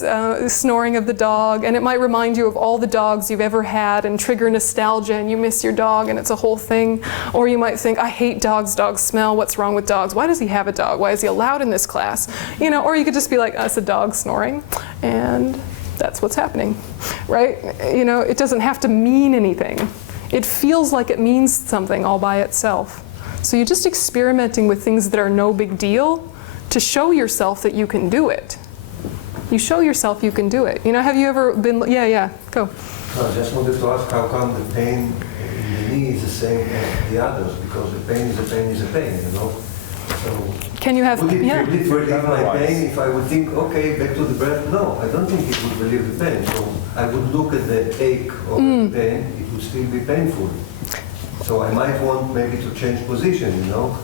snoring of the dog, and it might remind you of all the dogs you've ever had and trigger nostalgia, and you miss your dog, and it's a whole thing. Or you might think, I hate dogs, dogs smell, what's wrong with dogs? Why does he have a dog? Why is he allowed in this class? You know, or you could just be like, it's a dog snoring, and that's what's happening, right? You know, it doesn't have to mean anything. It feels like it means something all by itself. So you're just experimenting with things that are no big deal to show yourself that you can do it. You show yourself you can do it. You know, have you ever been, yeah, go. I just wanted to ask how come the pain in the knee is the same as the others, because the pain is a pain is a pain, you know? So can you have, would it yeah. relieve my pain if I would think, okay, back to the breath? No, I don't think it would relieve the pain. So I would look at the ache of the pain, it would still be painful. So I might want maybe to change position, you know?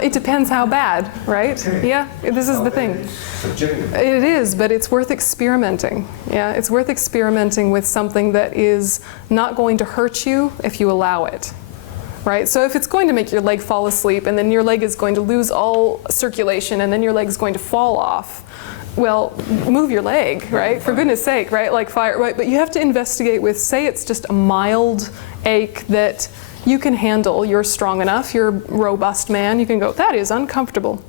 It depends how bad, right? Okay. Yeah, this is the thing. It's subjective. It is, but it's worth experimenting. Yeah, it's worth experimenting with something that is not going to hurt you if you allow it. Right? So if it's going to make your leg fall asleep and then your leg is going to lose all circulation and then your leg is going to fall off, well, move your leg, right? For goodness sake, right? Like fire, right? But you have to investigate with, say it's just a mild ache that you can handle, you're strong enough, you're a robust man, you can go, that is uncomfortable.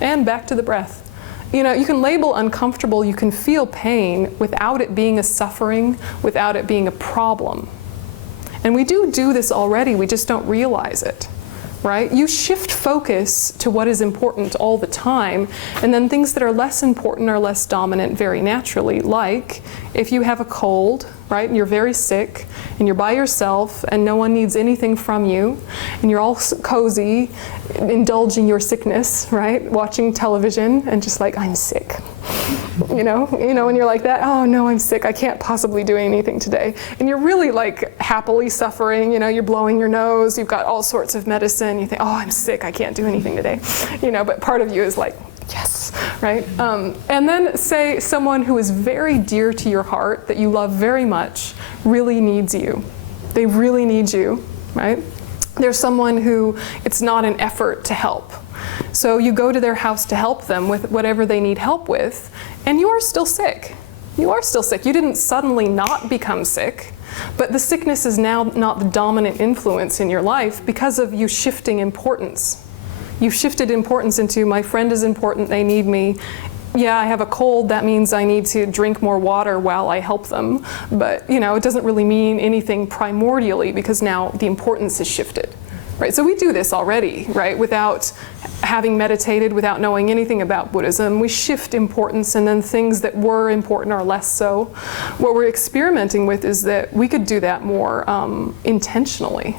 And back to the breath. You know, you can label uncomfortable, you can feel pain without it being a suffering, without it being a problem. And we do this already, we just don't realize it, right? You shift focus to what is important all the time, and then things that are less important are less dominant very naturally, like if you have a cold, right, and you're very sick, and you're by yourself, and no one needs anything from you, and you're all cozy, indulging your sickness, right, watching television, and just like, I'm sick. You know, when you're like that, oh no, I'm sick, I can't possibly do anything today. And you're really like happily suffering, you know, you're blowing your nose, you've got all sorts of medicine, you think, oh, I'm sick, I can't do anything today. You know, but part of you is like, yes, right? And then say someone who is very dear to your heart, that you love very much, really needs you. They really need you, right? There's someone who it's not an effort to help. So you go to their house to help them with whatever they need help with, and you are still sick. You are still sick. You didn't suddenly not become sick, but the sickness is now not the dominant influence in your life because of you shifting importance. You've shifted importance into, my friend is important, they need me. Yeah, I have a cold, that means I need to drink more water while I help them. But you know, it doesn't really mean anything primordially because now the importance is shifted. Right, so we do this already, right? Without having meditated, without knowing anything about Buddhism, we shift importance and then things that were important are less so. What we're experimenting with is that we could do that more intentionally.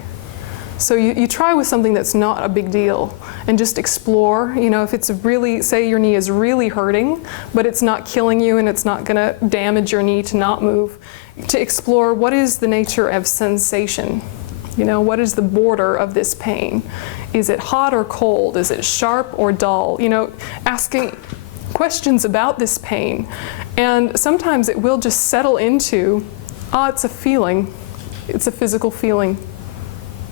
So you try with something that's not a big deal and just explore, you know, if it's really, say your knee is really hurting, but it's not killing you and it's not gonna damage your knee to not move, to explore what is the nature of sensation. You know, what is the border of this pain? Is it hot or cold? Is it sharp or dull? You know, asking questions about this pain. And sometimes it will just settle into, it's a feeling. It's a physical feeling.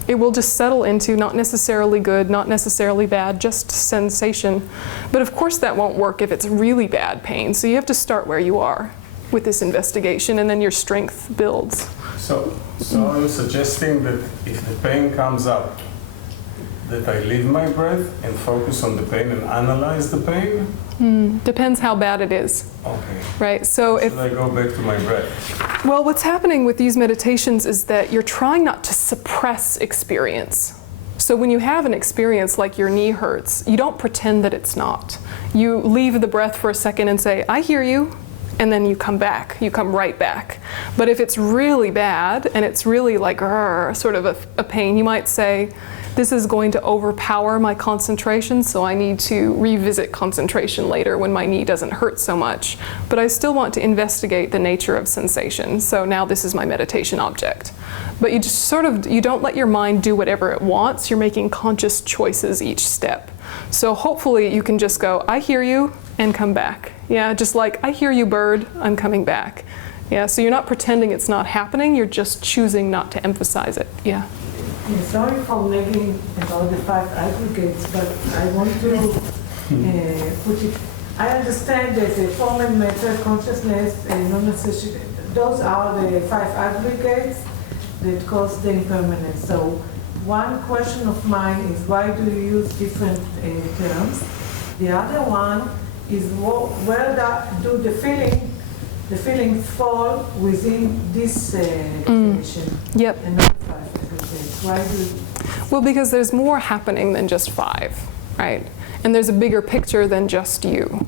It will just settle into not necessarily good, not necessarily bad, just sensation. But of course that won't work if it's really bad pain. So you have to start where you are with this investigation, and then your strength builds. So are you suggesting that if the pain comes up, that I leave my breath and focus on the pain and analyze the pain? Depends how bad it is. Okay. Right? So Should I go back to my breath? well, what's happening with these meditations is that you're trying not to suppress experience. So when you have an experience like your knee hurts, you don't pretend that it's not. You leave the breath for a second and say, I hear you, and then you come back. You come right back. But if it's really bad and it's really like sort of a pain, you might say, this is going to overpower my concentration, so I need to revisit concentration later when my knee doesn't hurt so much. But I still want to investigate the nature of sensation, so now this is my meditation object. But you just you don't let your mind do whatever it wants. You're making conscious choices each step. So hopefully you can just go, I hear you, and come back. Yeah, just like, I hear you, bird, I'm coming back. Yeah, so you're not pretending it's not happening, you're just choosing not to emphasize it. Yeah. Yeah, sorry for nagging about the 5 aggregates, but I want to put it. I understand that the form and matter, consciousness, and non-associated, those are the 5 aggregates that cause the impermanence. So one question of mine is, why do you use different terms? The other one is, where do the feelings fall within this definition? Yep. And not 5 aggregates. Why do? Well, because there's more happening than just 5, right? And there's a bigger picture than just you.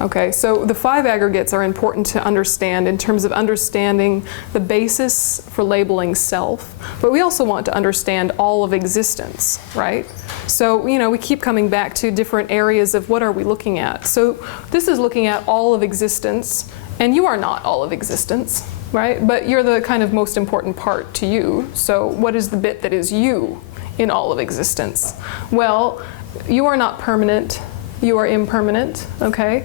Okay, so the 5 aggregates are important to understand in terms of understanding the basis for labeling self, but we also want to understand all of existence, right? So, we keep coming back to different areas of what are we looking at. So this is looking at all of existence, and you are not all of existence, right? But you're the kind of most important part to you. So what is the bit that is you in all of existence? Well, you are not permanent. You are impermanent, okay?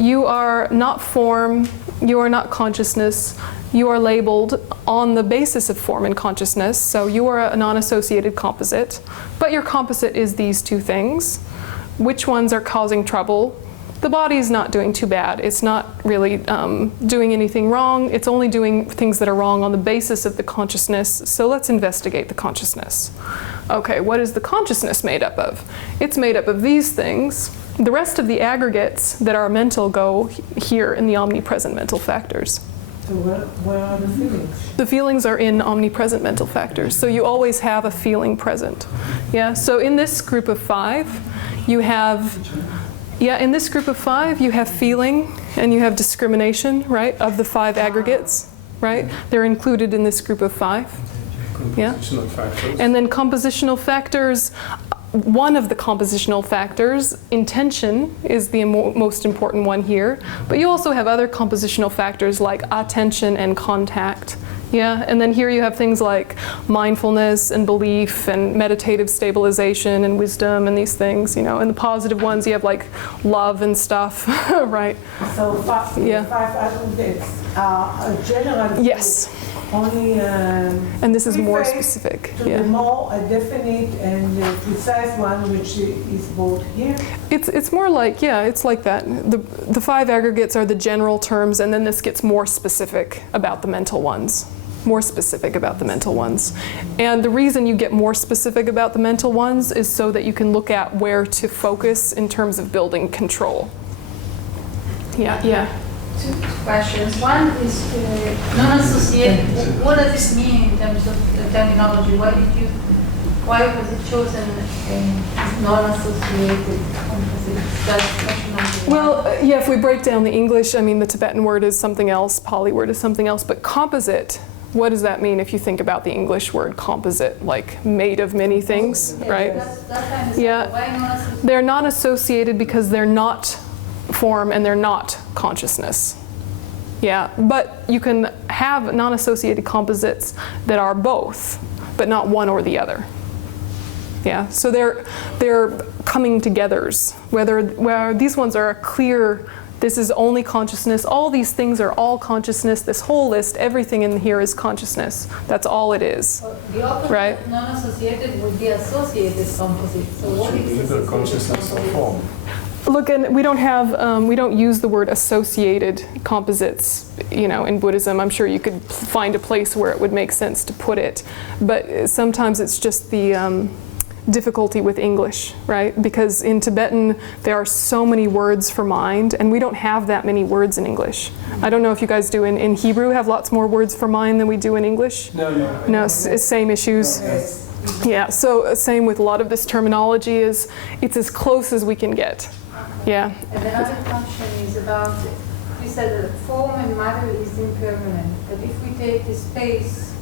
You are not form, you are not consciousness, you are labeled on the basis of form and consciousness, so you are a non-associated composite, but your composite is these 2 things. Which ones are causing trouble? The body is not doing too bad. It's not really doing anything wrong. It's only doing things that are wrong on the basis of the consciousness, so let's investigate the consciousness. Okay, what is the consciousness made up of? It's made up of these things. The rest of the aggregates that are mental go here in the omnipresent mental factors. So where are the feelings? The feelings are in omnipresent mental factors. So you always have a feeling present. Yeah, so in this group of 5, you have, in this group of 5, you have feeling and you have discrimination, right, of the 5 aggregates, right? They're included in this group of 5. Yeah. And then compositional factors, one of the compositional factors, intention, is the most important one here. But you also have other compositional factors like attention and contact. Yeah, and then here you have things like mindfulness and belief and meditative stabilization and wisdom and these things, and the positive ones you have like love and stuff, right? So 5 aggregates are general. Yes. Only and this is more specific. To the more definite and precise one, which is both here. It's more like, it's like that. The 5 aggregates are the general terms, and then this gets more specific about the mental ones. More specific about the mental ones. And the reason you get more specific about the mental ones is so that you can look at where to focus in terms of building control. Yeah. 2 questions. One is non-associated. What does this mean in terms of the terminology? Why was it chosen non-associated composite? That's question number 1. Well, if we break down the English, the Tibetan word is something else, Pali word is something else, but composite, what does that mean if you think about the English word composite, like made of many things, right? Why non-associated? They're not associated because they're not form and they're not consciousness. Yeah, but you can have non-associated composites that are both, but not one or the other. Yeah, so they're coming togethers. Where these ones are a clear This is only consciousness. All these things are all consciousness. This whole list, everything in here is consciousness. That's all it is. The opposite right? of non-associated would be associated composite. So what is Either consciousness or form. Look, and we don't use the word associated composites, in Buddhism. I'm sure you could find a place where it would make sense to put it, but sometimes it's just the difficulty with English, right? Because in Tibetan there are so many words for mind, and we don't have that many words in English. I don't know if you guys do in Hebrew have lots more words for mind than we do in English. No, same issues. Yeah, so same with a lot of this terminology is it's as close as we can get. Yeah. And another question is about, you said that form and matter is impermanent, but if we take the space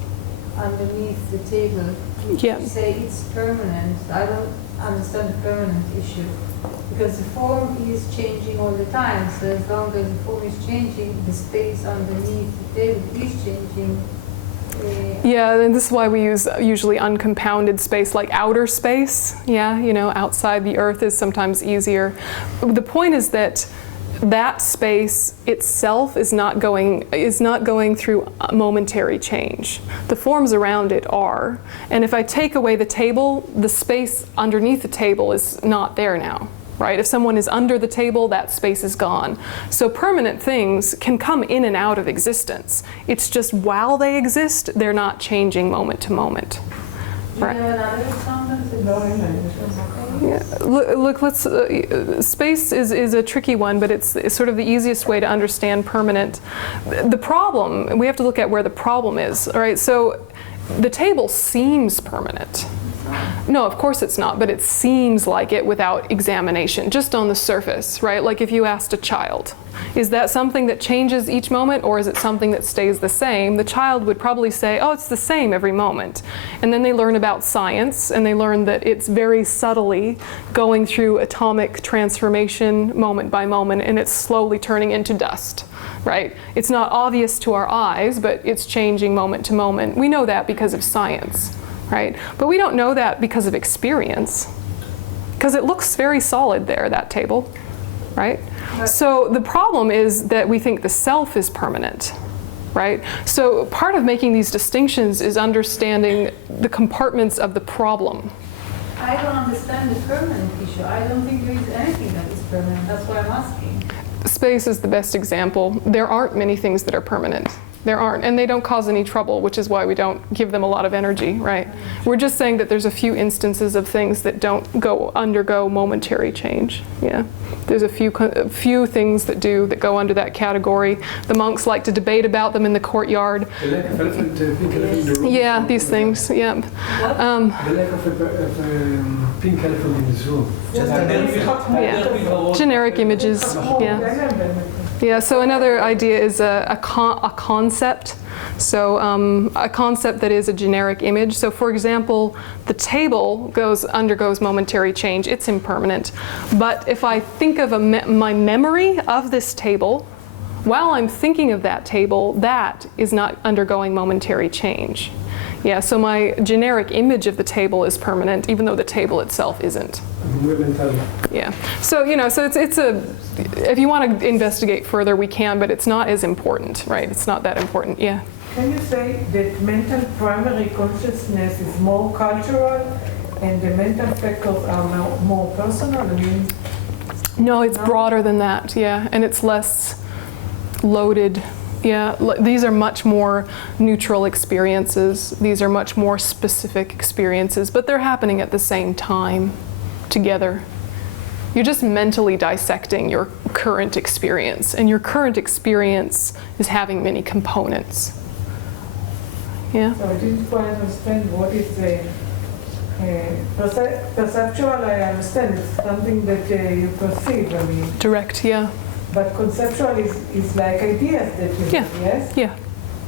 underneath the table, Yeah. you say it's permanent. I don't understand the permanent issue, because the form is changing all the time, so as long as the form is changing, the space underneath the table is changing. Yeah, and this is why we use usually uncompounded space, like outer space. Yeah, outside the earth is sometimes easier. The point is that that space itself is not going through momentary change. The forms around it are. And if I take away the table, the space underneath the table is not there now. Right? If someone is under the table, that space is gone. So permanent things can come in and out of existence. It's just while they exist, they're not changing moment to moment. Right. Yeah. Look, let's. Space is a tricky one, but it's sort of the easiest way to understand permanent. The problem, we have to look at where the problem is. All right. So the table seems permanent. No, of course it's not, but it seems like it without examination, just on the surface, right? Like if you asked a child, is that something that changes each moment, or is it something that stays the same? The child would probably say, oh, it's the same every moment. And then they learn about science, and they learn that it's very subtly going through atomic transformation moment by moment, and it's slowly turning into dust. Right? It's not obvious to our eyes, but it's changing moment to moment. We know that because of science. Right? But we don't know that because of experience, because it looks very solid there, that table, right? So the problem is that we think the self is permanent, right? So part of making these distinctions is understanding the compartments of the problem. I don't understand the permanent issue. I don't think there is anything that is permanent. That's why I'm asking. Space is the best example. There aren't many things that are permanent. There aren't, and they don't cause any trouble, which is why we don't give them a lot of energy, right? We're just saying that there's a few instances of things that don't undergo momentary change. Yeah, there's a few things that go under that category. The monks like to debate about them in the courtyard. The lack of elephant, pink elephant in the room. Yeah, these things. Yeah. The lack of a pink elephant in this room. Yeah. Generic images. Yeah. Yeah, so another idea is a concept. So a concept that is a generic image. So for example, the table undergoes momentary change. It's impermanent. But if I think of my memory of this table, while I'm thinking of that table, that is not undergoing momentary change. Yeah, so my generic image of the table is permanent, even though the table itself isn't. Yeah, so so it's if you want to investigate further, we can, but it's not as important, right? It's not that important. Yeah. Can you say that mental primary consciousness is more cultural, and the mental factors are more personal? I mean, no, it's broader than that. Yeah, and it's less loaded. Yeah, these are much more neutral experiences. These are much more specific experiences, but they're happening at the same time together. You're just mentally dissecting your current experience, and your current experience is having many components. Yeah? So I didn't quite understand what is the perceptual. I understand it's something that you perceive. I mean, direct, yeah. But conceptual is like ideas that you have, yes? Yeah.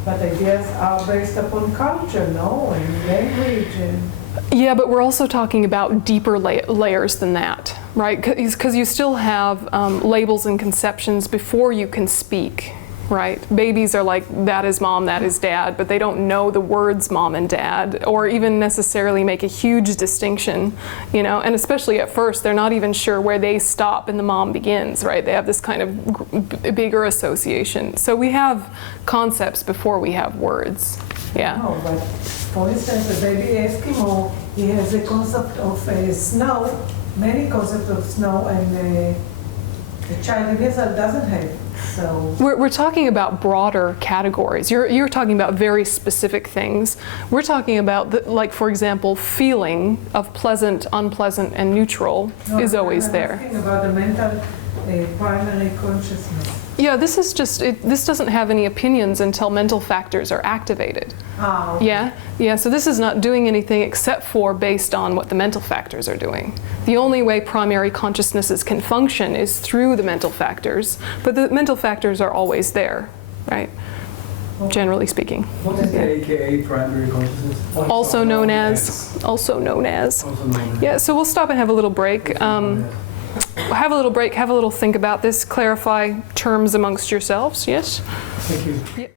But ideas are based upon culture, no? And language and... Yeah, but we're also talking about deeper layers than that, right? Because you still have labels and conceptions before you can speak. right? Babies are like, that is mom, that is dad, but they don't know the words mom and dad, or even necessarily make a huge distinction, you know, and especially at first, they're not even sure where they stop and the mom begins, right? They have this kind of bigger association. So we have concepts before we have words, yeah. No, but for instance, a baby Eskimo, he has a concept of snow, many concepts of snow, and the child in Israel doesn't have. So We're talking about broader categories. You're talking about very specific things. We're talking about, like, for example, feeling of pleasant, unpleasant, and neutral is always there. I'm talking about the mental primary consciousness. Yeah, this is just, this doesn't have any opinions until mental factors are activated. Oh, okay. Yeah, so this is not doing anything except for based on what the mental factors are doing. The only way primary consciousnesses can function is through the mental factors, but the mental factors are always there, right? Generally speaking. What is the AKA primary consciousness? Also known as. Also known as. Yeah, so we'll stop and have a little break. Have a little break, have a little think about this, clarify terms amongst yourselves, yes? Thank you. Yeah.